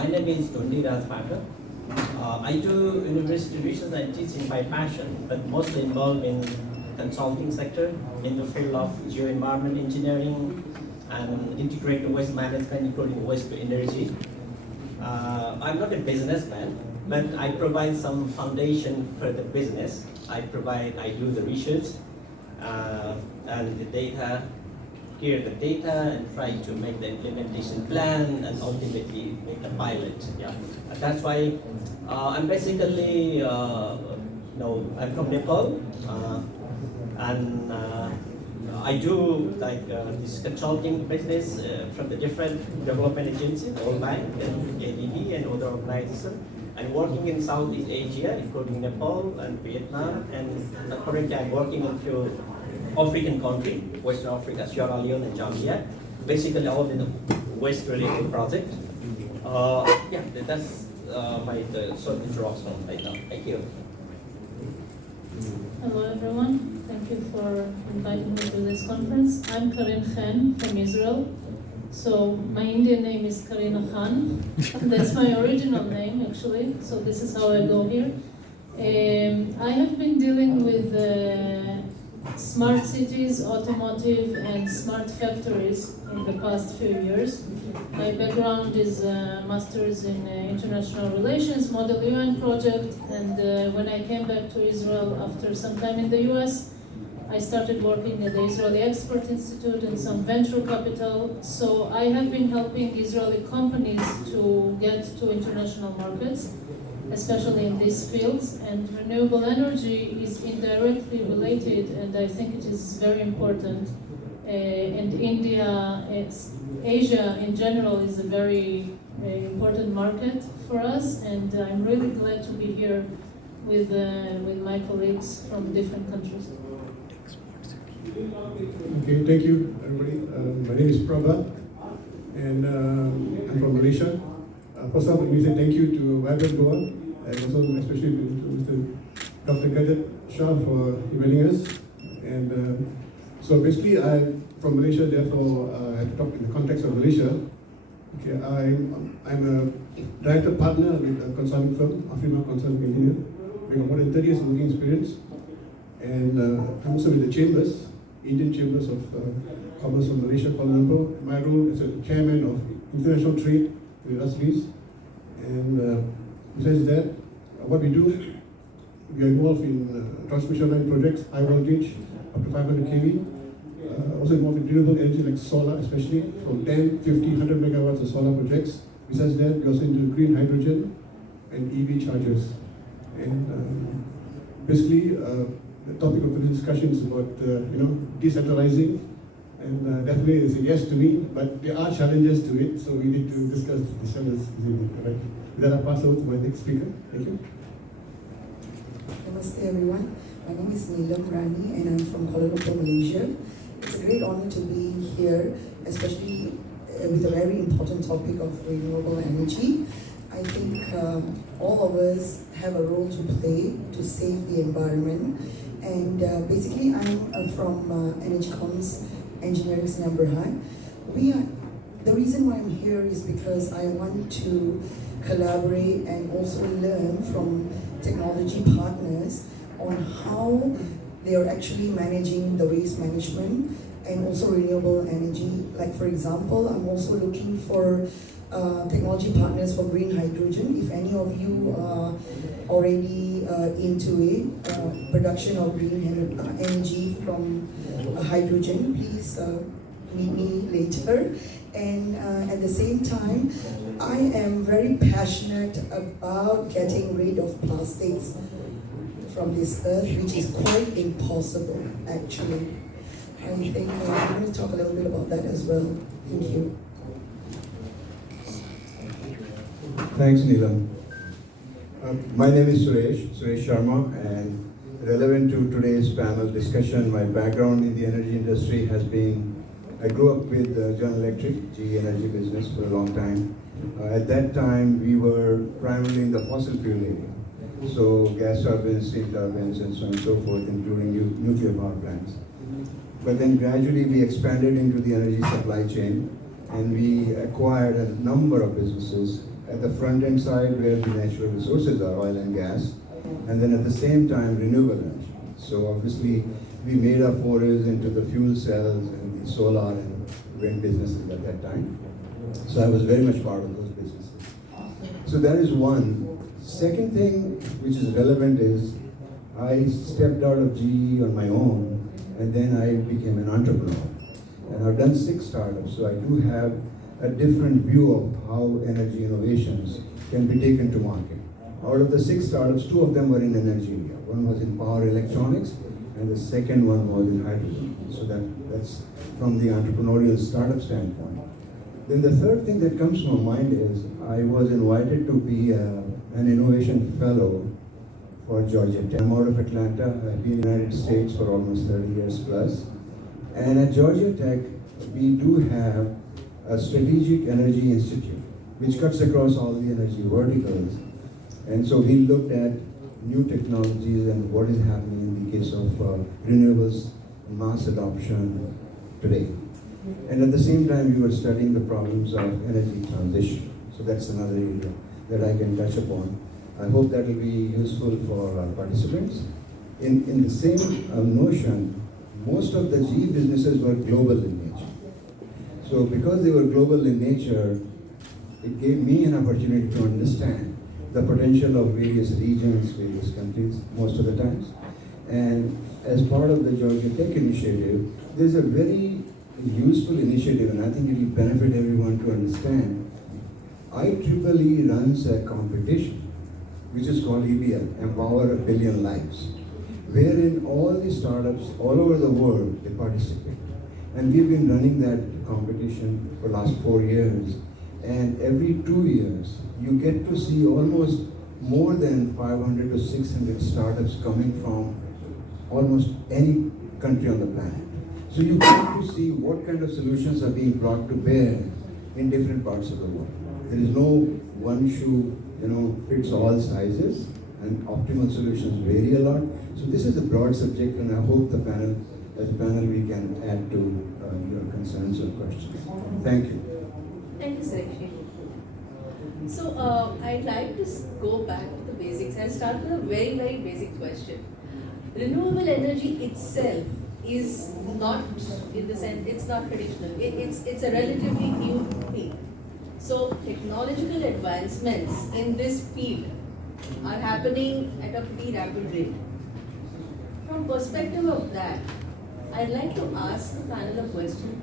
My name is Dondi Rajpatka. I do university research and teaching by passion, but mostly involved in consulting sector in the field of geo-environment engineering and integrated waste management, including waste to energy. I'm not a businessman, but I provide some foundation for the business. I do the research and the data, hear the data and try to make the implementation plan and ultimately make the pilot. Yeah, that's why I'm basically, I'm from Nepal and I do like this consulting business from the different development agencies, World Bank and ADB and other organizations. I'm working in Southeast Asia, including Nepal and Vietnam, and currently I'm working in few African countries, West Africa, Sierra Leone and Zambia, basically all in the waste-related project. That's my short introduction right now. Thank you. Hello everyone, thank you for inviting me to this conference. I'm Karin Khan from Israel. So my Indian name is Karina Khan. That's my original name actually, so this is how I go here. I have been dealing with smart cities, automotive and smart factories in the past few years. My background is a master's in international relations, Model UN project, and when I came back to Israel after some time in the US, I started working at the Israeli Export Institute and some venture capital. So I have been helping Israeli companies to get to international markets, especially in these fields, and renewable energy is indirectly related, and I think it is very important. And India, Asia in general is a very important market for us, and I'm really glad to be here with my colleagues from different countries. Okay, thank you, everybody. My name is Prabha, and I'm from Malaysia. First of all, let me say thank you to Vibrant Goa, and also especially to Mr. Dr. Gadget Shah for inviting us. And so basically, I'm from Malaysia, therefore I have to talk in the context of Malaysia. Okay, I'm a director partner with a consulting firm, Afrima Consulting Engineer. We have more than 30 years of working experience. And I'm also with the chambers, Indian Chambers of Commerce of Malaysia, Kuala Lumpur. My role is as chairman of international trade with USLIS. And besides that, what we do, we are involved in transmission line projects, high voltage, up to 500 kV. Also involved in renewable energy like solar, especially from 10, 50, 100 megawatts of solar projects. Besides that, we also into green hydrogen and EV chargers. And basically, the topic of the discussion is about decentralizing, and definitely it's a yes to me, but there are challenges to it, so we need to discuss the challenges. Right? With that, I'll pass over to my next speaker. Thank you. Namaste everyone. My name is Neelam Rani and I'm from Kuala Lumpur, Malaysia. It's a great honor to be here, especially with a very important topic of renewable energy. I think all of us have a role to play to save the environment. And basically, I'm from Energy Comms Engineering Sdn Bhd. The reason why I'm here is because I want to collaborate and also learn from technology partners on how they are actually managing the waste management and also renewable energy. Like for example, I'm also looking for technology partners for green hydrogen. If any of you are already into it, production of green energy from hydrogen, please meet me later. And at the same time, I am very passionate about getting rid of plastics from this earth, which is quite impossible actually. I think I'm going to talk a little bit about that as well. Thank you. Thanks, Neelam. My name is Suresh Sharma, and relevant to today's panel discussion, my background in the energy industry has been, I grew up with General Electric, GE Energy business for a long time. At that time, we were primarily in the fossil fuel area. So gas turbines, steam turbines, and so on and so forth, including nuclear power plants. But then gradually we expanded into the energy supply chain, and we acquired a number of businesses at the front end side where the natural resources are, oil and gas, and then at the same time renewable energy. So obviously we made our forays into the fuel cells and the solar and wind businesses at that time. So I was very much part of those businesses. So that is one. Second thing which is relevant is I stepped out of GE on my own, and then I became an entrepreneur. And I've done 6 startups, so I do have a different view of how energy innovations can be taken to market. Out of the 6 startups, 2 of them were in energy area. One was in power electronics, and the second one was in hydrogen. So that's from the entrepreneurial startup standpoint. Then the third thing that comes to my mind is I was invited to be an innovation fellow for Georgia Tech. I'm out of Atlanta. I've been in the United States for almost 30 years plus. And at Georgia Tech, we do have a strategic energy institute, which cuts across all the energy verticals. And so we looked at new technologies and what is happening in the case of renewables, mass adoption today. And at the same time, we were studying the problems of energy transition. So that's another area that I can touch upon. I hope that will be useful for our participants. In the same notion, most of the GE businesses were global in nature. So because they were global in nature, it gave me an opportunity to understand the potential of various regions, various countries, most of the times. And as part of the Georgia Tech initiative, there's a very useful initiative, and I think it will benefit everyone to understand. IEEE runs a competition, which is called EBL, Empower a Billion Lives, wherein all the startups all over the world, they participate. And we've been running that competition for the last 4 years. And every 2 years, you get to see almost more than 500 to 600 startups coming from almost any country on the planet. So you get to see what kind of solutions are being brought to bear in different parts of the world. There is no one shoe, fits all sizes, and optimal solutions vary a lot. So this is a broad subject, and I hope as a panel, we can add to your concerns or questions. Thank you. Thank you, Suresh. So I'd like to go back to the basics and start with a very, very basic question. Renewable energy itself is not, in the sense, it's not traditional. It's a relatively new thing. So technological advancements in this field are happening at a pretty rapid rate. From perspective of that, I'd like to ask the panel a question.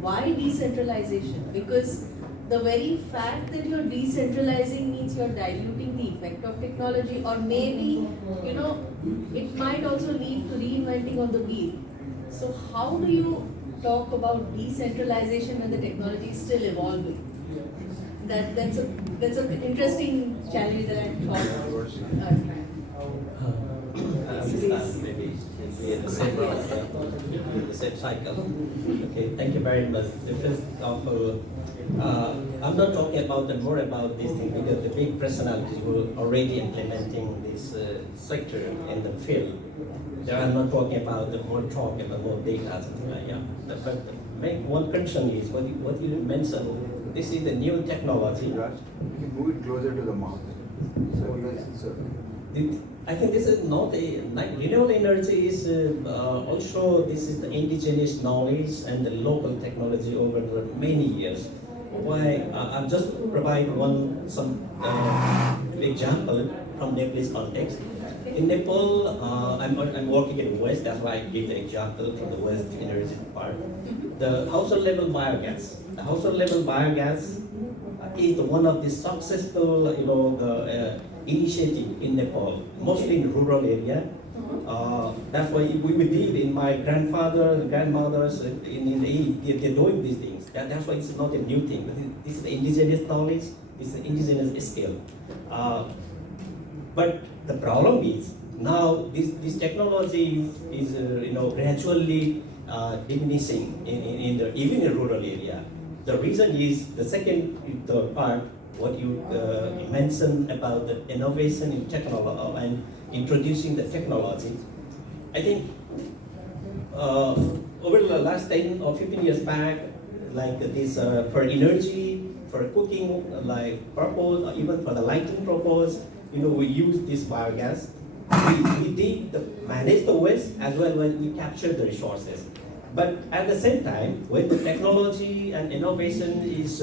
Why decentralization? Because the very fact that you're decentralizing means you're diluting the effect of technology, or maybe, it might also lead to reinventing of the wheel. So how do you talk about decentralization when the technology is still evolving? That's an interesting challenge that I thought. Maybe in the same round, in the same cycle. Okay, thank you very much. The first of all, I'm not talking more about this thing because the big personalities were already implementing this sector in the field. They are not talking about more data. But one concern is what you mentioned. This is the new technology. You move it closer to the mouth. I think this is not renewable energy is also this is the indigenous knowledge and the local technology over the many years. Why I'll just provide some example from Nepalese context. In Nepal, I'm working in the West. That's why I give the example from the West energy part. The household level biogas. The household level biogas is one of the successful, initiative in Nepal, mostly in rural area. That's why we believe in my grandmothers in the East, they're doing these things. That's why it's not a new thing. But this is the indigenous knowledge, this is the indigenous skill. But the problem is now this technology is gradually diminishing even in rural area. The reason is the part what you mentioned about the innovation in technology and introducing the technology. I think over the last 10 or 15 years back, like this for energy, for cooking like purpose or even for the lighting purpose, we use this biogas. We did manage the waste as well when we capture the resources. But at the same time, when the technology and innovation is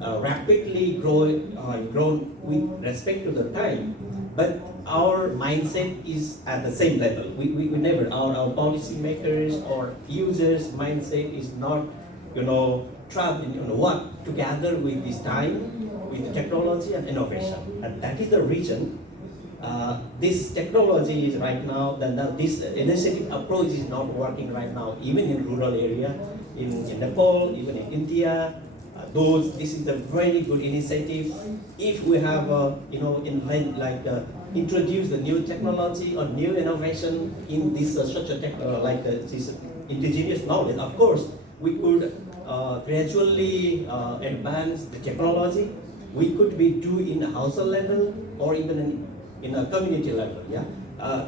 rapidly grown with respect to the time, but our mindset is at the same level. We never, our policy makers or users mindset is not, trapped in what together with this time, with the technology and innovation. And that is the reason this technology is right now, this initiative approach is not working right now, even in rural area, in Nepal, even in India. This is a very good initiative. If we have, introduce the new technology or new innovation in this such a this indigenous knowledge, of course, we could gradually advance the technology. We could be do in a household level or even in a community level. Yeah,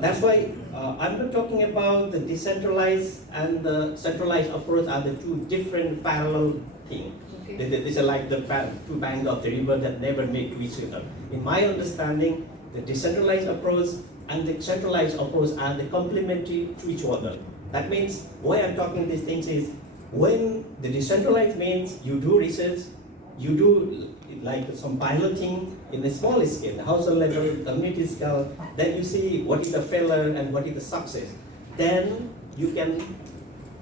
that's why I'm not talking about the decentralized and the centralized approach are the two different parallel things. Okay. These are like the two banks of the river that never meet to each other. In my understanding, the decentralized approach and the centralized approach are the complementary to each other. That means why I'm talking these things is when the decentralized means you do research, you do like some piloting in a small scale, the household level, community scale, then you see what is the failure and what is the success. Then you can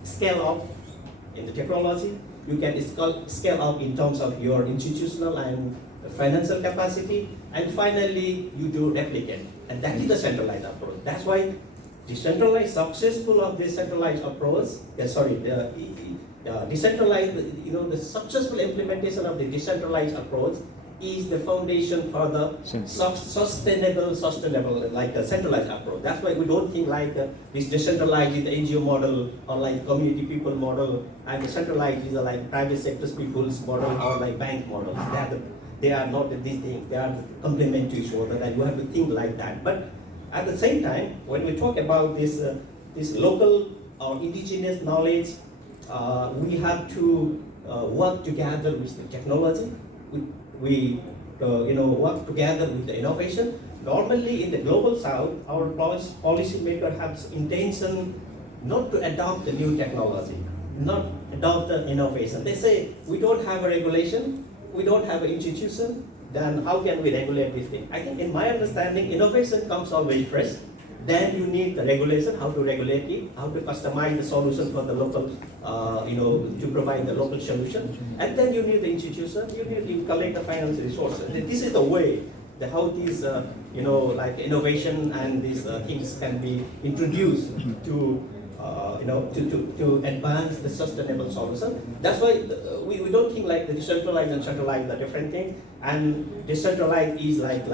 scale up in the technology, you can scale up in terms of your institutional and financial capacity, and finally you do replicate. And that is the centralized approach. That's why decentralized, successful of decentralized approach, decentralized, the successful implementation of the decentralized approach is the foundation for the sustainable, like a centralized approach. That's why we don't think like this decentralized is the NGO model or like community people model, and the centralized is like private sector people's model or like bank models. They are not these things. They are complement to each other, and you have to think like that. But at the same time, when we talk about this local or indigenous knowledge, we have to work together with the technology. We work together with the innovation. Normally in the global south, our policy maker has intention not to adopt the new technology, not adopt the innovation. They say, we don't have a regulation, we don't have an institution, then how can we regulate this thing? I think in my understanding, innovation comes always first. Then you need the regulation, how to regulate it, how to customize the solution for the local, to provide the local solution. And then you need the institution, you need to collect the financial resources. This is the way how these, like innovation and these things can be introduced to advance the sustainable solution. That's why we don't think like the decentralized and centralized are different things. And decentralized is like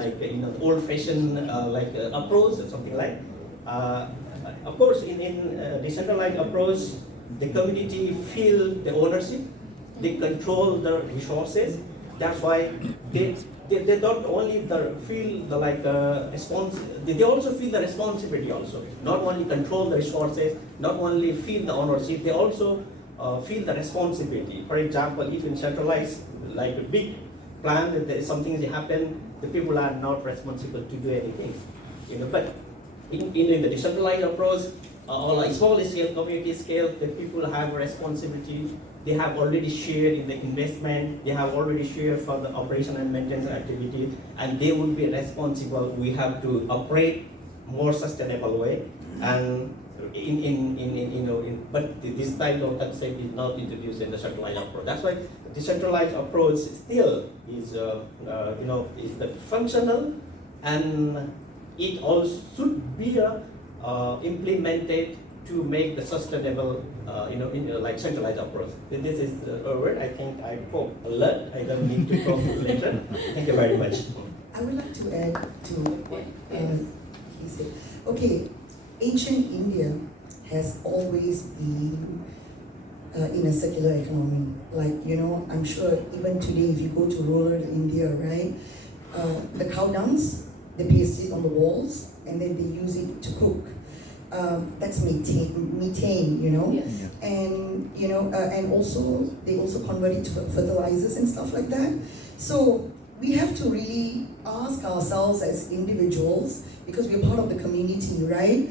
old-fashioned approach or something like. Of course, in decentralized approach, the community feel the ownership, they control the resources. That's why they don't only feel they also feel the responsibility also. Not only control the resources, not only feel the ownership, they also feel the responsibility. For example, if in centralized, like a big plan, that something happen, the people are not responsible to do anything. But in the decentralized approach, or like small scale, community scale, the people have a responsibility. They have already shared in the investment, they have already shared for the operation and maintenance activity, and they will be responsible. We have to operate more sustainable way. And but this type of concept is not introduced in the centralized approach. That's why the decentralized approach still is, is the functional, and it also should be implemented to make the sustainable, like centralized approach. This is a word. I think I spoke a lot. I don't need to talk later. Thank you very much. I would like to add to what he said. Okay, ancient India has always been in a secular economy. Like, I'm sure even today, if you go to rural India, right, the cow dungs, they paste it on the walls, and then they use it to cook. that's methane, you know. Yes. And you know, and also they also convert it to fertilizers and stuff like that. So we have to really ask ourselves as individuals, because we're part of the community, right?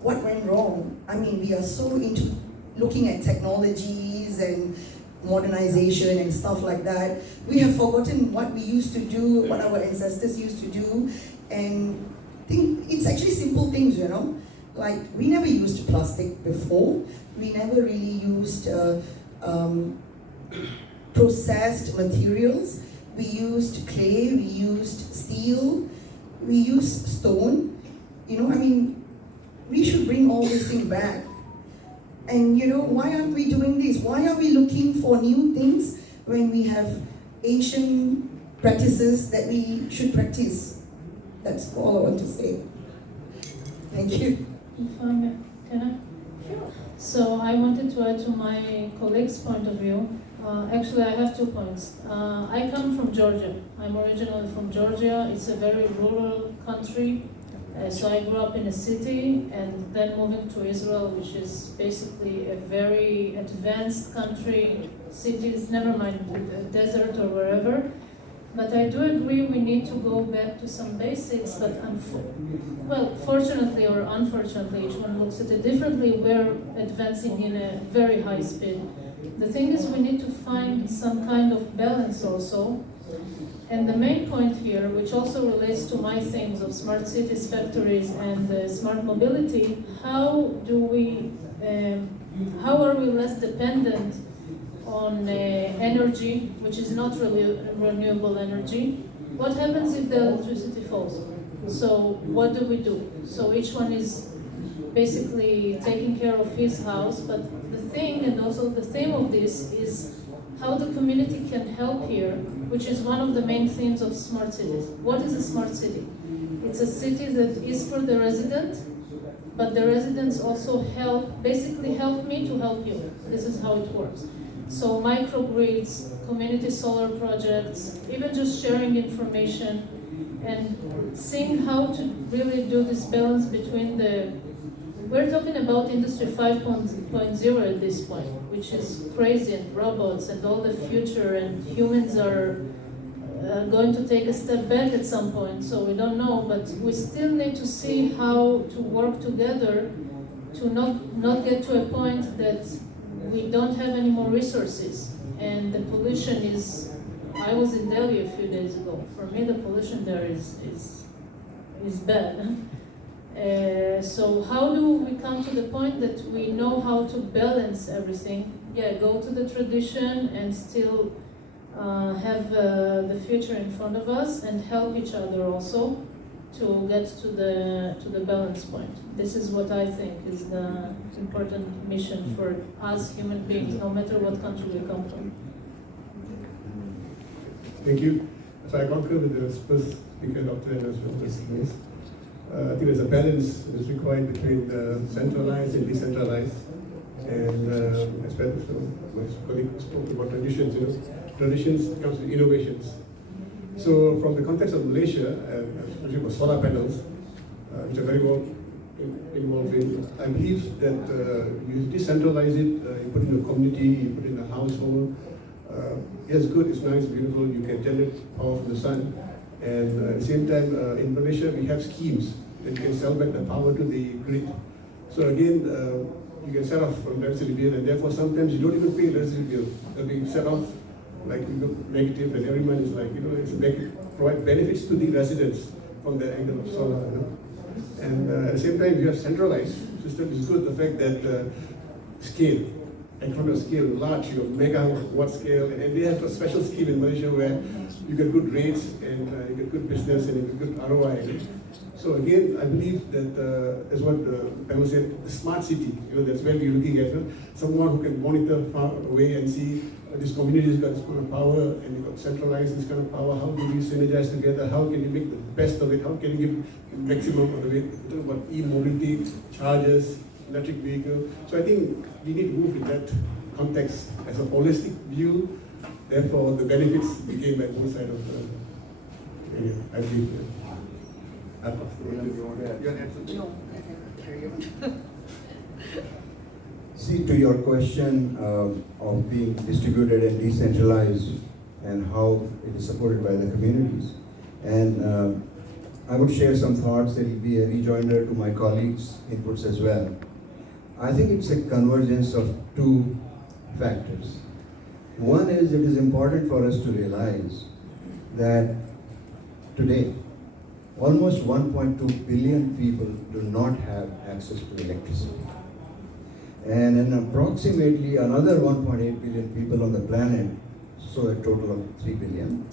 What went wrong? I mean, we are so into looking at technologies and modernization and stuff like that. We have forgotten what we used to do, what our ancestors used to do, and it's actually simple things, you know. Like, we never used plastic before. We never really used processed materials. We used clay, we used steel, we used stone. You know, I mean, we should bring all these things back. And you know, why aren't we doing this? Why are we looking for new things when we have ancient practices that we should practice? That's all I want to say. Thank you. If I may, can I? Sure. So I wanted to add to my colleague's point of view. Actually, I have 2 points. I come from Georgia. I'm originally from Georgia. It's a very rural country. So I grew up in a city, and then moving to Israel, which is basically a very advanced country, cities, never mind the desert or wherever. But I do agree we need to go back to some basics, but fortunately or unfortunately, each one looks at it differently, we're advancing in a very high speed. The thing is, we need to find some kind of balance also. And the main point here, which also relates to my themes of smart cities, factories, and smart mobility, how are we less dependent on energy, which is not really renewable energy? What happens if the electricity falls? So what do? So each one is basically taking care of his house, but the thing, and also the theme of this, is how the community can help here, which is one of the main themes of smart cities. What is a smart city? It's a city that is for the resident, but the residents also basically help me to help you. This is how it works. So microgrids, community solar projects, even just sharing information, and seeing how to really do this balance between we're talking about Industry 5.0 at this point, which is crazy, and robots and all the future, and humans are going to take a step back at some point, so we don't know, but we still need to see how to work together to not get to a point that we don't have any more resources. And the pollution is, I was in Delhi a few days ago. For me, the pollution there is bad. So how do we come to the point that we know how to balance everything? Yeah, go to the tradition and still have the future in front of us, and help each other also to get to the balance point. This is what I think is the important mission for us human beings, no matter what country we come from. Thank you. So I concur with the first speaker, Dr. Anas. I think there's a balance that's required between centralized and decentralized, and especially my colleague spoke about traditions. You know, traditions comes with innovations. So from the context of Malaysia, especially for solar panels, which are very well involved in, I believe that you decentralize it, you put it in a community, you put it in a household. Yes, good, it's nice, beautiful, you can generate power from the sun. And at the same time, in Malaysia, we have schemes that you can sell back the power to the grid. So again, you can set off from electricity bill, and therefore sometimes you don't even pay electricity bill. They'll be set off like negative, and every month is like, you know, provide benefits to the residents from the angle of solar. You know? And at the same time, you have centralized system. Is good. The fact that scale, economic scale, large, you have megawatt scale, and they have a special scheme in Malaysia where you get good rates and you get good business and you get good ROI. So again, I believe that as what the panel said, the smart city, you know, that's where we're looking at. Someone who can monitor far away and see this community has got this kind of power, and you got centralized this kind of power. How do we synergize together? How can you make the best of it? How can you give the maximum of it? Talk about e-mobility, chargers, electric vehicle. So I think we need to move in that context as a holistic view. Therefore, the benefits became at one side of the area, I believe. No, matter even. See, to your question of being distributed and decentralized and how it is supported by the communities. And I would share some thoughts that will be a rejoinder to my colleagues' inputs as well. I think it's a convergence of two factors. One is it is important for us to realize that today, almost 1.2 billion people do not have access to electricity. And approximately another 1.8 billion people on the planet, so a total of 3 billion,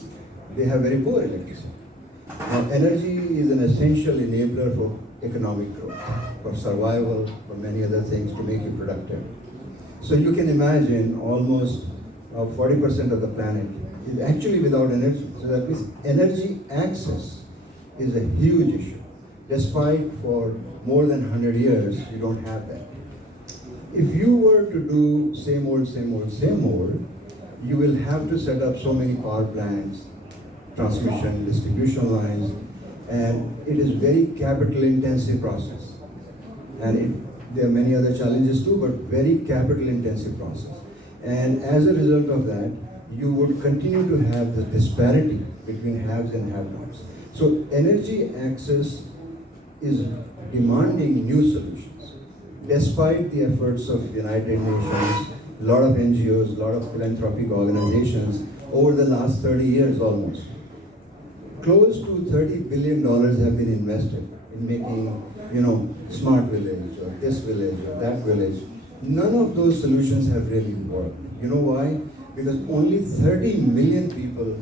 they have very poor electricity. Now, energy is an essential enabler for economic growth, for survival, for many other things to make you productive. So you can imagine almost 40% of the planet is actually without energy. So that means energy access is a huge issue. Despite for more than 100 years, you don't have that. If you were to do same old, you will have to set up so many power plants, transmission, distribution lines, and it is very capital intensive process. And there are many other challenges too, but very capital intensive process. And as a result of that, you would continue to have the disparity between haves and have-nots. So energy access is demanding new solutions. Despite the efforts of the United Nations, a lot of NGOs, a lot of philanthropic organizations over the last 30 years almost, close to $30 billion have been invested in making, smart village or this village or that village. None of those solutions have really worked. You know why? Because only 30 million people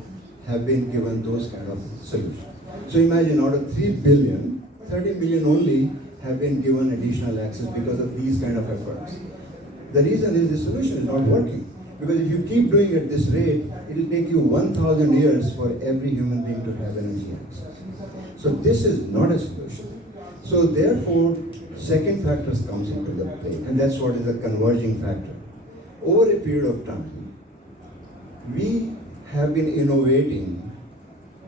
have been given those kind of solutions. So imagine out of 3 billion, 30 million only have been given additional access because of these kind of efforts. The reason is the solution is not working. Because if you keep doing it at this rate, it will take you 1,000 years for every human being to have energy access. So this is not a solution. So therefore, second factor comes into the play, and that's what is a converging factor. Over a period of time, we have been innovating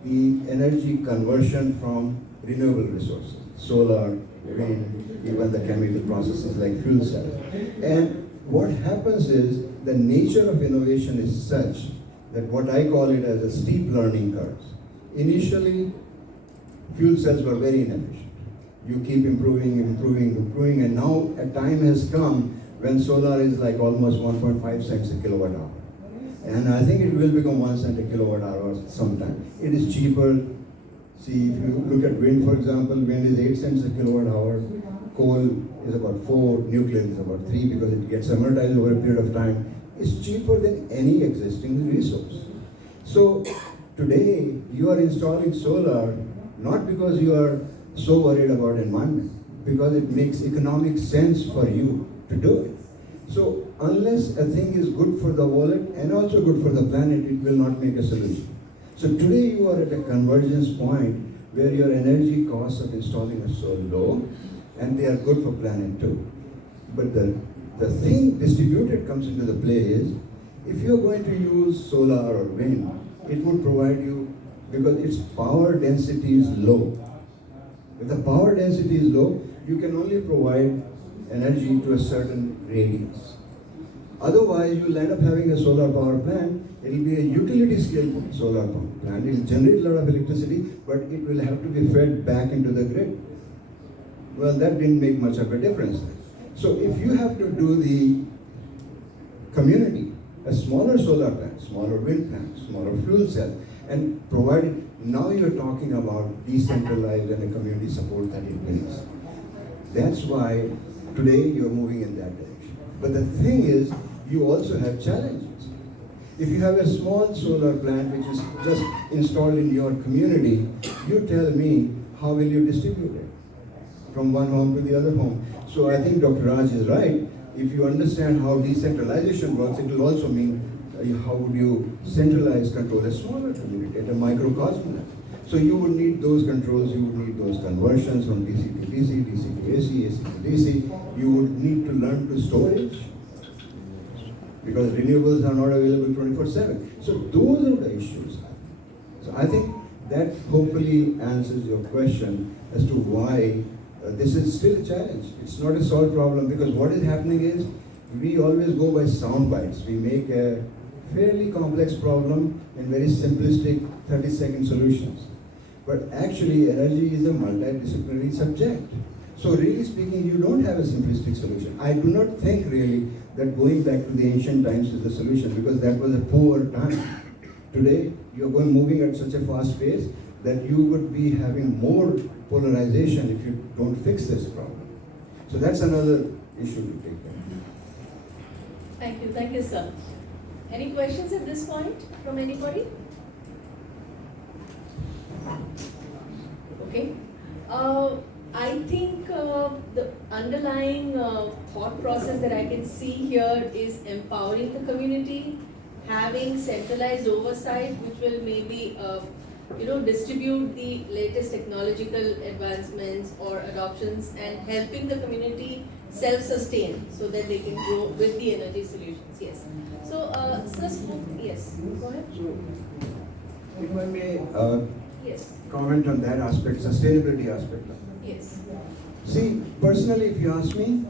the energy conversion from renewable resources, solar, wind, even the chemical processes like fuel cells. And what happens is the nature of innovation is such that what I call it as a steep learning curve. Initially, fuel cells were very inefficient. You keep improving, and now a time has come when solar is like almost 1.5 cents a kilowatt hour. And I think it will become 1 cent a kilowatt hour sometime. It is cheaper. See, if you look at wind, for example, wind is 8 cents a kilowatt hour, coal is about 4, nuclear is about 3 because it gets amortized over a period of time. It's cheaper than any existing resource. So today you are installing solar not because you are so worried about environment, because it makes economic sense for you to do it. So unless a thing is good for the wallet and also good for the planet, it will not make a solution. So today you are at a convergence point where your energy costs of installing are so low and they are good for planet too. But the thing distributed comes into the play is, if you are going to use solar or wind, it would provide you, because its power density is low. If the power density is low, you can only provide energy to a certain radius. Otherwise, you'll end up having a solar power plant. It will be a utility scale solar power plant. It will generate a lot of electricity, but it will have to be fed back into the grid. Well, that didn't make much of a difference. So if you have to do the community, a smaller solar plant, smaller wind plant, smaller fuel cell, and provide it, now you're talking about decentralized and a community support that it brings. That's why today you're moving in that direction. But the thing is, you also have challenges. If you have a small solar plant which is just installed in your community, you tell me, how will you distribute it from one home to the other home? So I think Dr. Raj is right. If you understand how decentralization works, it will also mean how would you centralize control a smaller community at a microcosm level. So you would need those controls, you would need those conversions from DC to DC, DC to AC, AC to DC. You would need to learn to storage, because renewables are not available 24/7. So those are the issues. So I think that hopefully answers your question as to why this is still a challenge. It's not a solved problem, because what is happening is we always go by sound bites. We make a fairly complex problem in very simplistic 30-second solutions. But actually, energy is a multidisciplinary subject. So really speaking, you don't have a simplistic solution. I do not think really that going back to the ancient times is the solution, because that was a poor time. Today, you're moving at such a fast pace that you would be having more polarization if you don't fix this problem. So that's another issue to take care of. Thank you, sir. Any questions at this point from anybody? Okay. I think the underlying thought process that I can see here is empowering the community, having centralized oversight, which will maybe distribute the latest technological advancements or adoptions, and helping the community self-sustain so that they can grow with the energy solutions. Yes. So, yes, go ahead. If I may Yes. comment on that aspect, sustainability aspect. Yes. See, personally, if you ask me,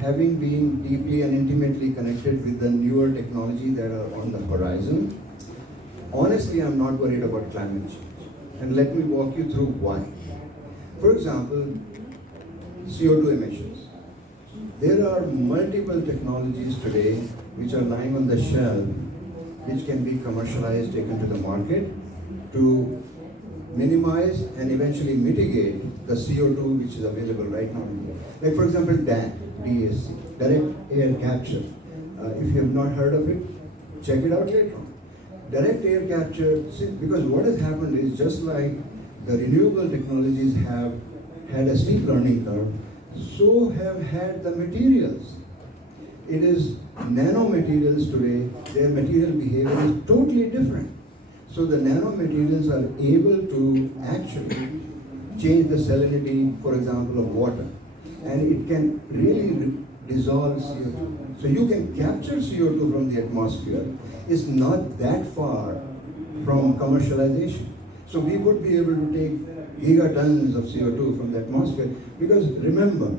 having been deeply and intimately connected with the newer technology that are on the horizon, honestly, I'm not worried about climate change. And let me walk you through why. For example, CO2 emissions. There are multiple technologies today which are lying on the shelf, which can be commercialized, taken to the market to minimize and eventually mitigate the CO2 which is available right now. Like for example, DAC, direct air capture. If you have not heard of it, check it out later on. Direct air capture, because what has happened is, just like the renewable technologies have had a steep learning curve, so have had the materials. It is nanomaterials today, their material behavior is totally different. So the nanomaterials are able to actually change the salinity, for example, of water. And it can really dissolve CO2. So you can capture CO2 from the atmosphere. It's not that far from commercialization. So we would be able to take gigatons of CO2 from the atmosphere, because remember,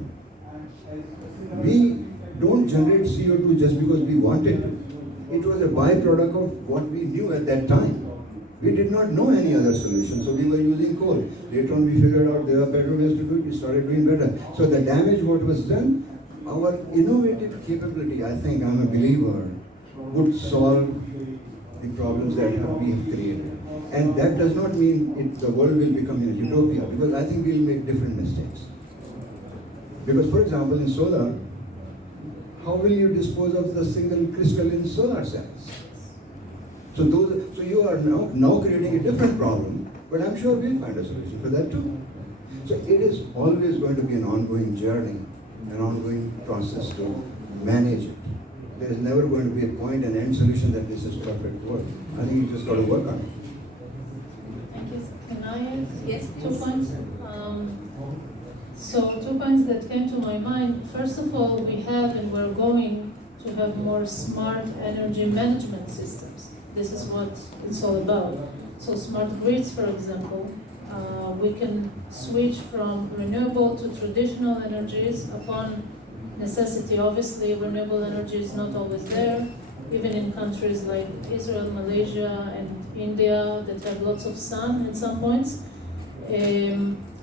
we don't generate CO2 just because we wanted to. It was a byproduct of what we knew at that time. We did not know any other solution, so we were using coal. Later on we figured out there are better ways to do it, we started doing better. So the damage what was done, our innovative capability, I think, I'm a believer, would solve the problems that we have created. And that does not mean the world will become a utopia, because I think we'll make different mistakes. Because for example, in solar, how will you dispose of the single crystalline solar cells? So you are now creating a different problem, but I'm sure we'll find a solution for that too. So it is always going to be an ongoing journey, an ongoing process to manage it. There is never going to be a point and end solution that this is perfect work. I think you just got to work on it. Thank you. Can I add? Yes. 2 points? So 2 points that came to my mind. First of all, we have and we're going to have more smart energy management systems. This is what it's all about. So smart grids, for example, we can switch from renewable to traditional energies upon necessity. Obviously, renewable energy is not always there, even in countries like Israel, Malaysia, and India that have lots of sun at some points.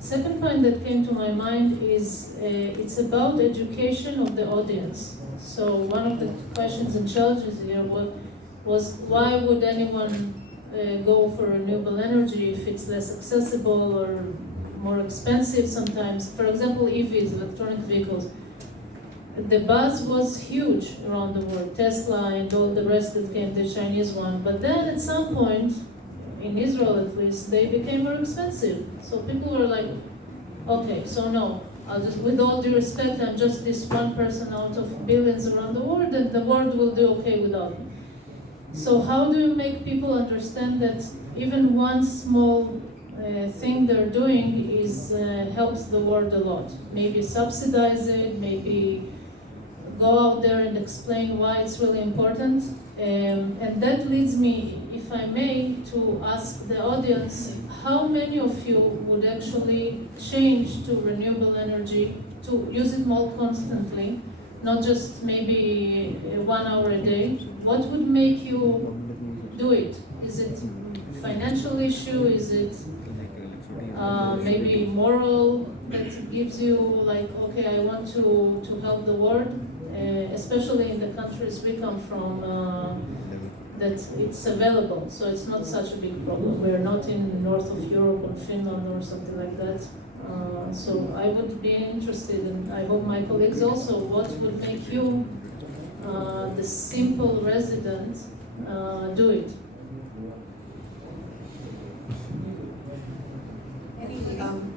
Second point that came to my mind is it's about education of the audience. So one of the questions and challenges here was why would anyone go for renewable energy if it's less accessible or more expensive sometimes? For example, EVs, electronic vehicles. The buzz was huge around the world, Tesla and all the rest that came, the Chinese one. But then at some point, in Israel at least, they became more expensive. So people were like, okay, so no, with all due respect, I'm just this one person out of billions around the world, and the world will do okay without me. So how do you make people understand that even one small thing they're doing is helps the world a lot? Maybe subsidize it, maybe go out there and explain why it's really important. And that leads me, if if I may, to ask the audience, how many of you would actually change to renewable energy, to use it more constantly, not just maybe 1 hour a day? What would make you do it? Is it financial issue? Is it maybe moral that gives you like, okay, I want to help the world, especially in the countries we come from, that it's available, so it's not such a big problem. We're not in north of Europe or Finland or something like that. So I would be interested, and I hope my colleagues also, what would make you, the simple resident, do it? Um,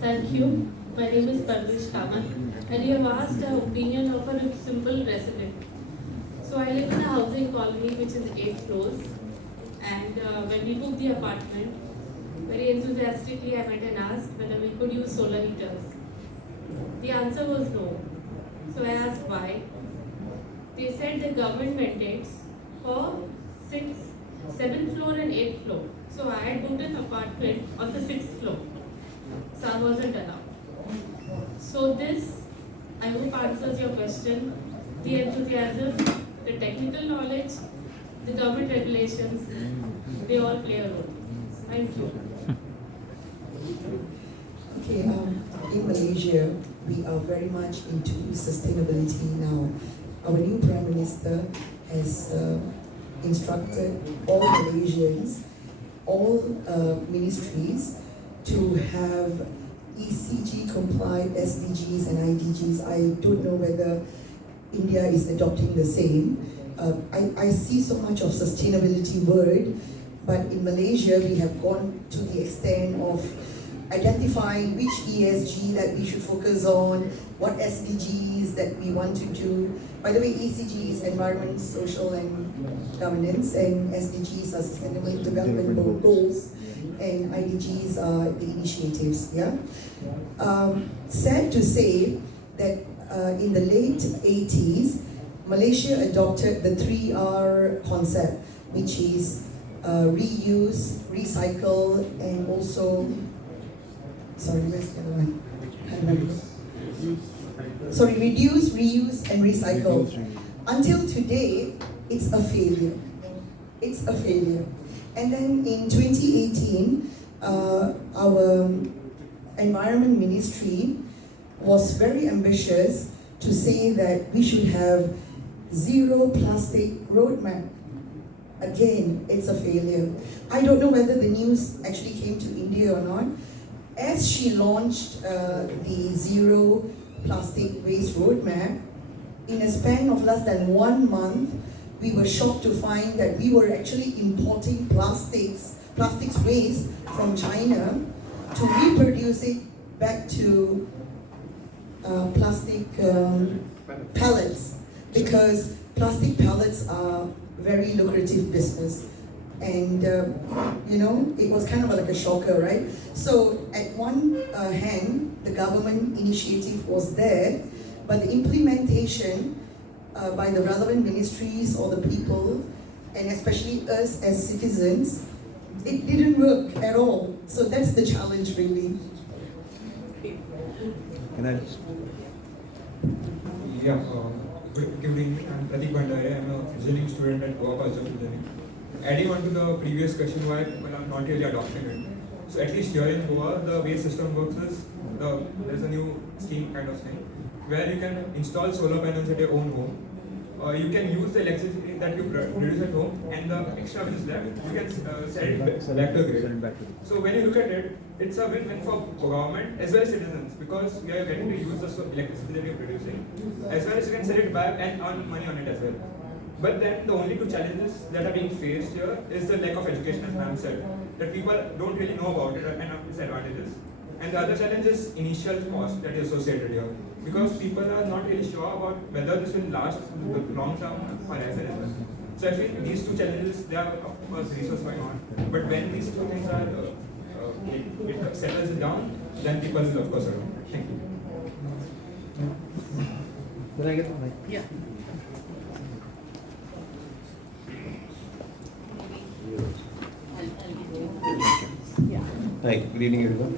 Thank you. My name is Parvish Kamat, and you have asked the opinion of a simple resident. So I live in a housing colony which is 8 floors, and when we booked the apartment, very enthusiastically I went and asked whether we could use solar heaters. The answer was no. So I asked why. They said the government mandates for 7th floor and 8th floor. So I had booked an apartment on the 6th floor. So I wasn't allowed. So this, I hope, answers your question. The enthusiasm, the technical knowledge, the government regulations, they all play a role. Thank you. Okay, in Malaysia, we are very much into sustainability now. Our new Prime Minister has instructed all Malaysians, all ministries to have ECG compliant SDGs and IDGs. I don't know whether India is adopting the same. I see so much of sustainability word, but in Malaysia we have gone to the extent of identifying which ESG that we should focus on, what SDGs that we want to do. By the way, ECG is environment, social and governance, and SDGs are sustainable development goals, and IDGs are the initiatives. Yeah. Sad to say that in the late 80s, Malaysia adopted the 3R concept, which is reuse, recycle, and also, sorry, where's the other one? Sorry, reduce, reuse, and recycle. Until today, it's a failure. It's a failure. And then in 2018, our Environment Ministry was very ambitious to say that we should have zero plastic roadmap. Again, it's a failure. I don't know whether the news actually came to India or not. As she launched the zero plastic waste roadmap, in a span of less than 1 month, we were shocked to find that we were actually importing plastics waste from China to reproduce it back to plastic pellets, because plastic pellets are very lucrative business. And it was kind of like a shocker, right? So at one hand, the government initiative was there, but the implementation by the relevant ministries or the people, and especially us as citizens, it didn't work at all. So that's the challenge, really. Can I just... Yeah, good evening. I'm Pradeep Bhandare. I'm a engineering student at Goa College of Engineering. Adding on to the previous question why I'm not really adopting it. So at least here in Goa, the way system works is there's a new scheme kind of thing where you can install solar panels at your own home. You can use the electricity that you produce at home, and the extra which is left, you can sell it back to the grid. So when you look at it, it's a win-win for government as well as citizens, because we are getting to use the electricity that you're producing, as well as you can sell it back and earn money on it as well. But then the only two challenges that are being faced here is the lack of education, as ma'am said, that people don't really know about it and its advantages. And the other challenge is initial cost that is associated here, because people are not really sure about whether this will last the long term horizon as well. So I feel these two challenges, they are of course resource by not, but when these two things are it settles down, then people will of course adopt. Thank you. Could I get the mic? Yeah. Hi, good evening everyone.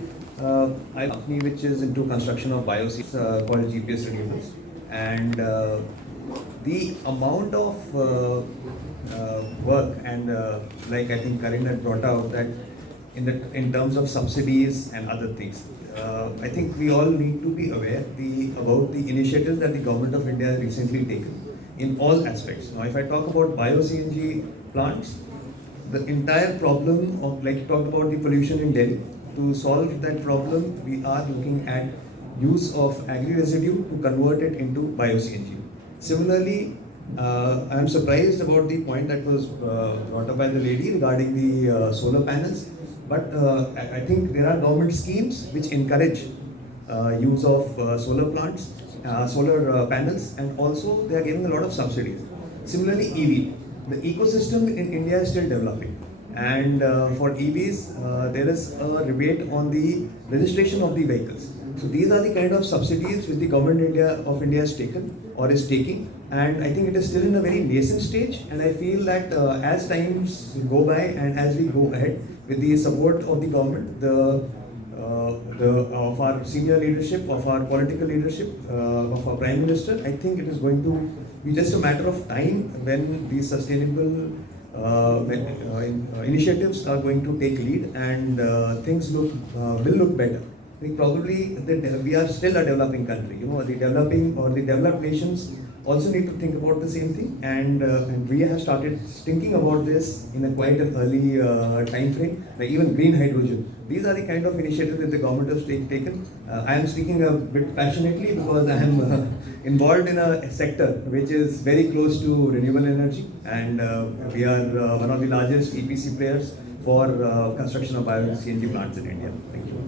I have a company which is into construction of bioseeds called GPS Renewables, and the amount of work and like I think Karin had brought out that in terms of subsidies and other things, I think we all need to be aware about the initiatives that the government of India has recently taken in all aspects. Now, if I talk about bio-CNG plants, the entire problem of, like you talked about the pollution in Delhi, to solve that problem, we are looking at use of agri-residue to convert it into bio-CNG. Similarly, I am surprised about the point that was brought up by the lady regarding the solar panels, but I think there are government schemes which encourage use of solar plants, solar panels, and also they are giving a lot of subsidies. Similarly, EV. The ecosystem in India is still developing, and for EVs, there is a rebate on the registration of the vehicles. So these are the kind of subsidies which the government of India has taken or is taking, and I think it is still in a very nascent stage. And I feel that as times go by and as we go ahead with the support of the government, of our senior leadership, of our political leadership, of our Prime Minister, I think it is going to be just a matter of time when these sustainable initiatives are going to take lead, and things will look better. I think probably we are still a developing country. You know, the developing or the developed nations also need to think about the same thing, and we have started thinking about this in a quite an early time frame. Like even green hydrogen. These are the kind of initiatives that the government has taken. I am speaking a bit passionately because I am involved in a sector which is very close to renewable energy, and we are one of the largest EPC players for construction of bio-CNG plants in India. Thank you.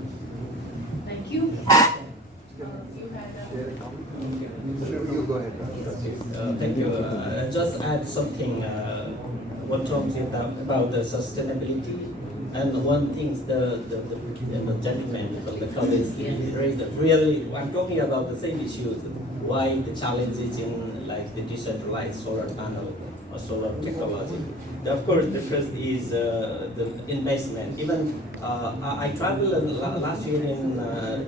Thank you. You go ahead. Thank you. Just add something. One talking about the sustainability, and one thing the gentleman from the college raised. Really, I'm talking about the same issues. Why the challenges in like the decentralized solar panel or solar technology. Of course, the first is the investment. Even I traveled last year in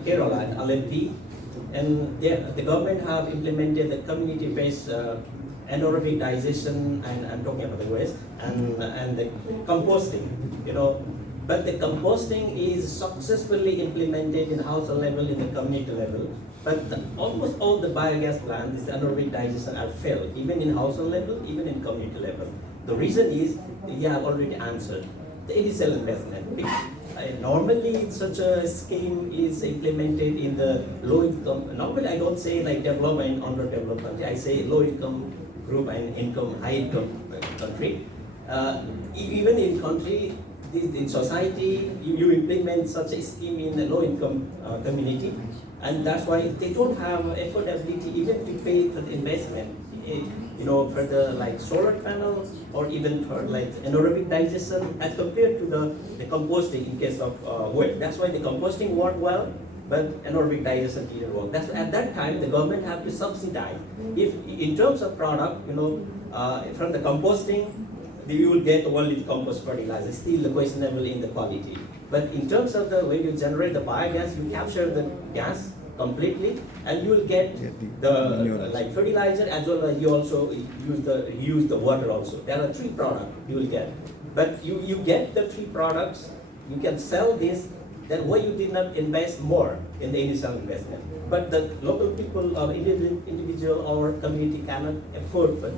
Kerala at LMP. And the government have implemented the community-based anaerobic digestion, and I'm talking about the waste, and the composting, you know. But the composting is successfully implemented in household level, in the community level. But almost all the biogas plants, this anaerobic digestion are failed, even in household level, even in community level. The reason is, you have already answered, the initial investment. Normally, such a scheme is implemented in the low income. Normally, I don't say like development, underdeveloped country. I say low income group and income, high income country. Even in country, in society, you implement such a scheme in a low income community, and that's why they don't have affordability even to pay for the investment. You know, for the like solar panels or even for like anaerobic digestion as compared to the composting in case of wood. That's why the composting worked well, but anaerobic digestion didn't work. That's at that time the government have to subsidize. If in terms of product, you know, from the composting, you will get only the compost fertilizer, still questionable in the quality. But in terms of the way you generate the biogas, you capture the gas completely, and you will get the like fertilizer, as well as you also use the water also. There are 3 products you will get, but you get the 3 products. You can sell this. Then why you did not invest more in the initial investment? But the local people or individual or community cannot afford to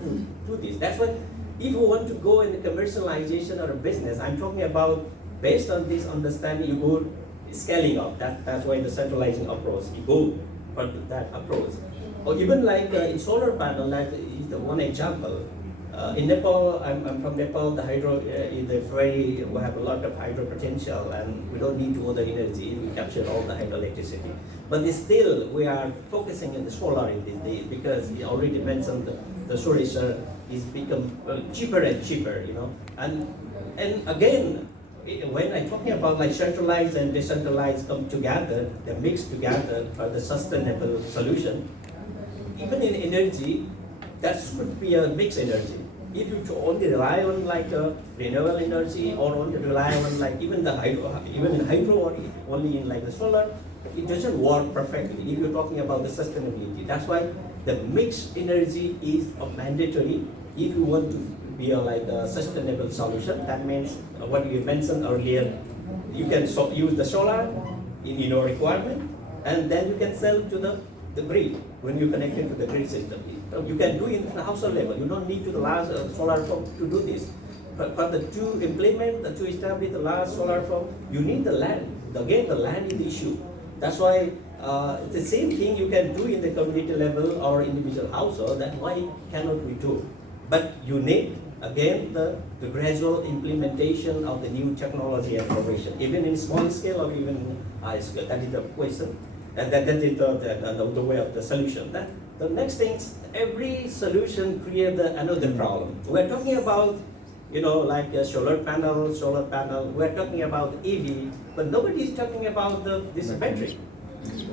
do this. That's why if you want to go in the commercialization or a business, I'm talking about based on this understanding, you go scaling up. That's why the centralizing approach, you go for that approach. Or even like in solar panel, that is the one example. In Nepal, I'm from Nepal, the hydro is we have a lot of hydro potential, and we don't need to other energy, we capture all the hydroelectricity. But still, we are focusing on the solar in these days, because we already mentioned the Suresh is become cheaper and cheaper, and again, when I'm talking about like centralized and decentralized come together, they mix together for the sustainable solution. Even in energy, that should be a mixed energy. If you only rely on like renewable energy or only rely on like even the hydro, even in hydro or only in like the solar, it doesn't work perfectly if you're talking about the sustainability. That's why the mixed energy is mandatory if you want to be a sustainable solution. That means what you mentioned earlier, you can use the solar in your requirement, and then you can sell to the grid when you connect it to the grid system. You can do it at the household level. You don't need to the large solar farm to do this. But to implement, to establish the large solar farm, you need the land. Again, the land is the issue. That's why the same thing you can do in the community level or individual household. That's why cannot we do? But you need, again, the gradual implementation of the new technology and innovation, even in small scale or even high scale. That is the question. And that is the way of the solution. The next thing, every solution creates another problem. We're talking about, like a solar panel. We're talking about EV, but nobody is talking about this battery.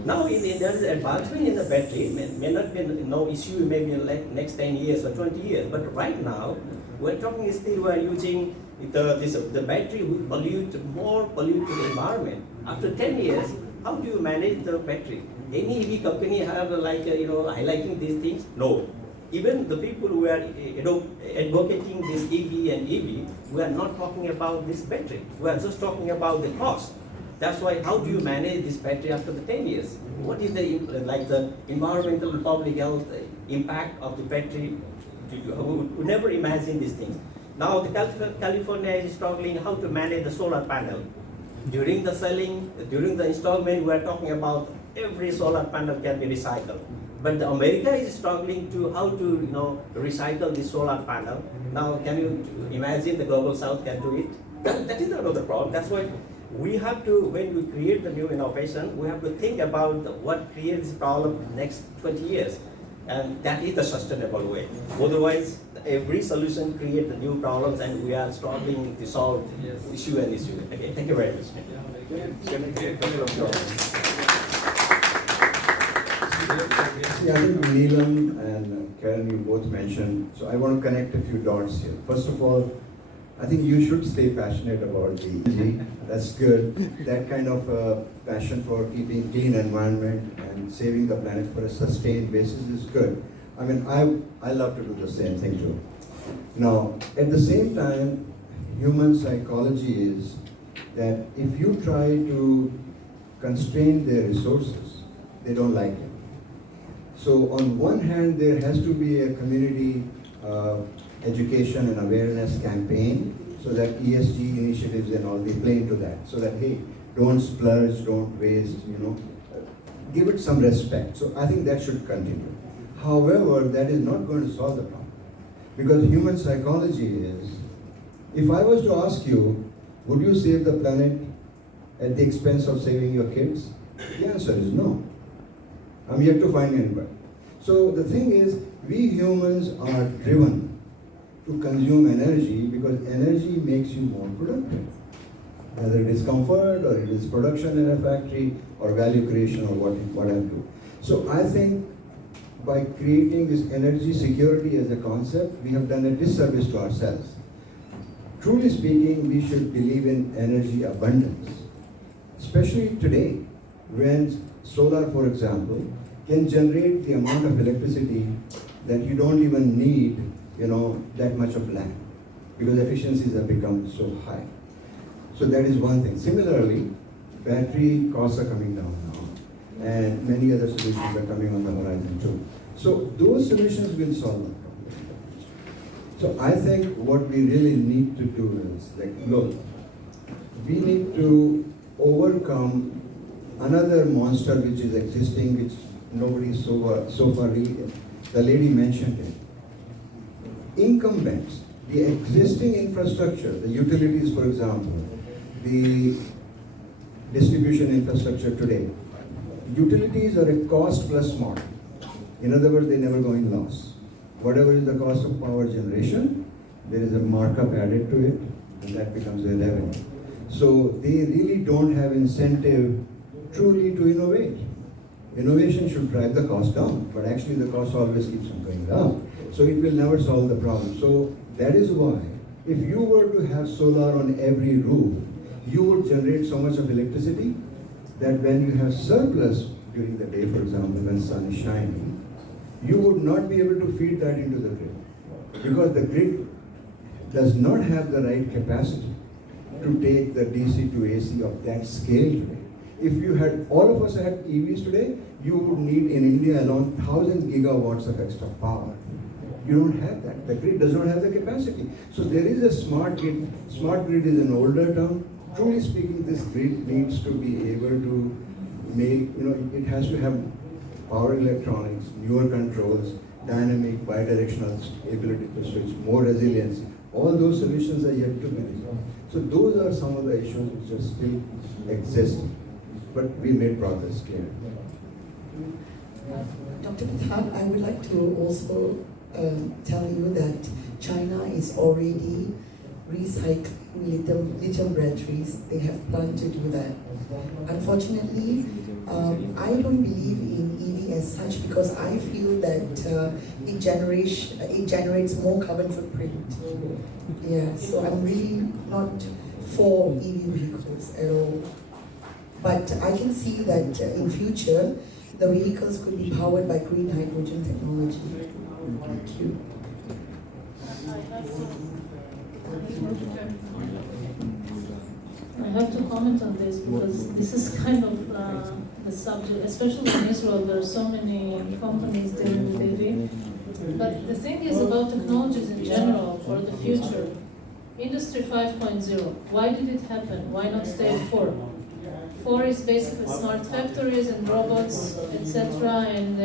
Now, there's advancement in the battery. May not be no issue maybe in like next 10 years or 20 years, but right now, we're talking still we're using the battery will pollute the environment. After 10 years, how do you manage the battery? Any EV company have highlighting these things? No. Even the people who are advocating this EV and EV, we are not talking about this battery. We are just talking about the cost. That's why how do you manage this battery after the 10 years? What is the environmental and public health impact of the battery? We never imagine these things. Now California is struggling how to manage the solar panel. During the selling, during the installment, we are talking about every solar panel can be recycled. But America is struggling to how to recycle the solar panel. Now, can you imagine the global south can do it? That is another problem. That's why we have to, when we create the new innovation, we have to think about what creates problem next 20 years. And that is the sustainable way. Otherwise, every solution creates the new problems and we are struggling to solve issue and issue. Okay, thank you very much. See, I think Neelam and Karen, you both mentioned, so I want to connect a few dots here. First of all, I think you should stay passionate about the energy. That's good. That kind of passion for keeping clean environment and saving the planet for a sustained basis is good. I mean, I love to do the same thing too. Now, at the same time, human psychology is that if you try to constrain their resources, they don't like it. So on one hand, there has to be a community education and awareness campaign so that ESG initiatives and all, they play into that. So that, hey, don't splurge, don't waste, give it some respect. So I think that should continue. However, that is not going to solve the problem. Because human psychology is, if I was to ask you, would you save the planet at the expense of saving your kids? The answer is no. I'm yet to find anybody. So the thing is, we humans are driven to consume energy because energy makes you more productive. Whether it is comfort or it is production in a factory or value creation or what have you. So I think by creating this energy security as a concept, we have done a disservice to ourselves. Truly speaking, we should believe in energy abundance, especially today when solar, for example, can generate the amount of electricity that you don't even need, that much of land, because efficiencies have become so high. So that is one thing. Similarly, battery costs are coming down now, and many other solutions are coming on the horizon too. So those solutions will solve the problem. So I think what we really need to do is, look, we need to overcome another monster which is existing, which nobody so far really, the lady mentioned it. Incumbents, the existing infrastructure, the utilities, for example, the distribution infrastructure today. Utilities are a cost plus model. In other words, they never go in loss. whatever is the cost of power generation, there is a markup added to it, and that becomes their revenue. So they really don't have incentive truly to innovate. Innovation should drive the cost down, but actually the cost always keeps on going down. So it will never solve the problem. So that is why, if you were to have solar on every roof, you would generate so much of electricity that when you have surplus during the day, for example, when sun is shining, you would not be able to feed that into the grid. Because the grid does not have the right capacity to take the DC to AC of that scale today. If you had, all of us had EVs today, you would need in India alone 1,000 gigawatts of extra power. You don't have that. The grid does not have the capacity. So there is a smart grid. Smart grid is an older term. Truly speaking, this grid needs to be able to make, it has to have power electronics, newer controls, dynamic, bidirectional ability to switch, more resiliency. All those solutions are yet to be resolved. So those are some of the issues which are still exist, but we made progress clear. Dr. Pradhan, I would like to also tell you that China is already recycling lithium batteries. They have planned to do that. Unfortunately, I don't believe in EV as such because I feel that it generates more carbon footprint. Yeah, so I'm really not for EV vehicles at all. But I can see that in future, the vehicles could be powered by green hydrogen technology. Thank you. I have to comment on this because this is kind of the subject, especially in Israel. There are so many companies dealing with EV. But the thing is about technologies in general for the future. Industry 5.0, why did it happen? Why not stay at 4? 4 is basically smart factories and robots, etc., and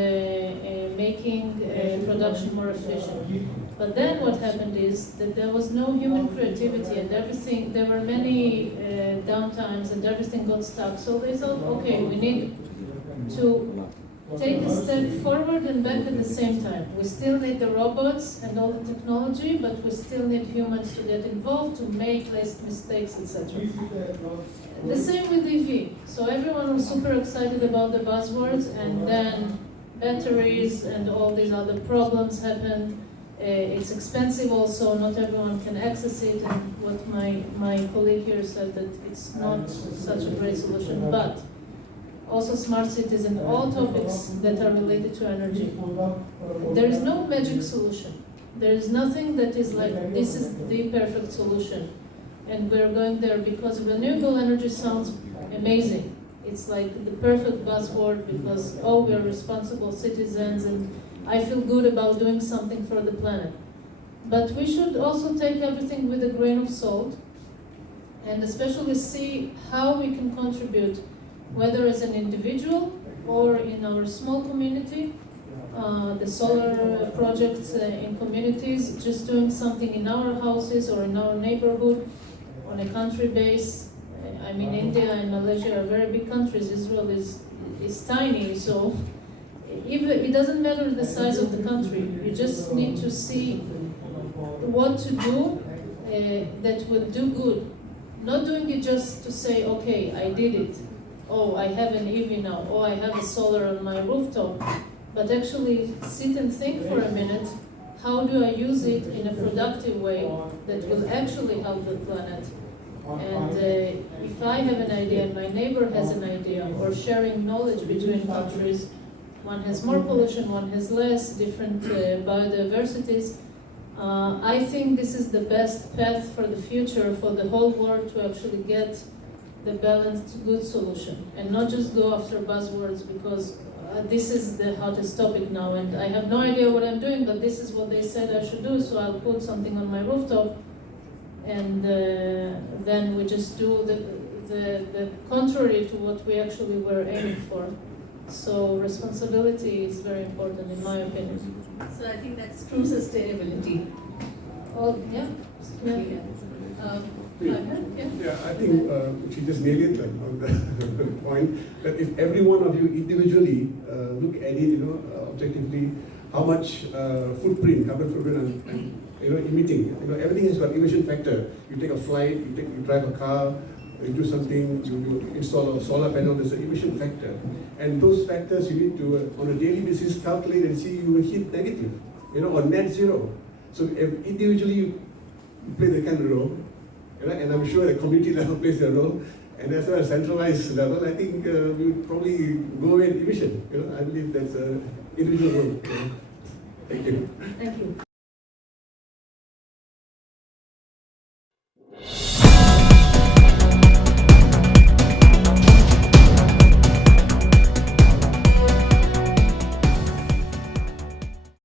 making production more efficient. But then what happened is that there was no human creativity and everything, there were many downtimes and everything got stuck. So they thought, okay, we need to take a step forward and back at the same time. We still need the robots and all the technology, but we still need humans to get involved to make less mistakes, etc. The same with EV. So everyone was super excited about the buzzwords, and then batteries and all these other problems happened. It's expensive also, not everyone can access it, and what my colleague here said that it's not such a great solution, but also smart cities and all topics that are related to energy. There is no magic solution. There is nothing that is like, this is the perfect solution. And we're going there because renewable energy sounds amazing. It's like the perfect buzzword because, oh, we're responsible citizens and I feel good about doing something for the planet. But we should also take everything with a grain of salt and especially see how we can contribute, whether as an individual or in our small community, the solar projects in communities, just doing something in our houses or in our neighborhood, on a country base. I mean, India and Malaysia are very big countries. Israel is tiny, so it doesn't matter the size of the country. You just need to see what to do that will do good. Not doing it just to say, okay, I did it. Oh, I have an EV now. Oh, I have a solar on my rooftop. But actually sit and think for a minute, how do I use it in a productive way that will actually help the planet? And if I have an idea and my neighbor has an idea, or sharing knowledge between countries, one has more pollution, one has less, different biodiversities. I think this is the best path for the future for the whole world to actually get the balanced, good solution, and not just go after buzzwords because this is the hottest topic now, and I have no idea what I'm doing, but this is what they said I should do, so I'll put something on my rooftop, and then we just do the contrary to what we actually were aiming for. So responsibility is very important, in my opinion. So I think that's true sustainability. Oh, yeah. Yeah, I think she just nailed it on the point that if every one of you individually look at it, objectively, how much footprint, carbon footprint, and emitting. Everything has got emission factor. You take a flight, you drive a car, you do something, you install a solar panel. There's an emission factor, and those factors you need to on a daily basis calculate and see you will hit negative, or net zero. So if individually you play the kind of role, and I'm sure the community level plays a role, and as well as centralized level, I think we would probably go away in emission. I believe that's an individual role. Thank you. Thank you.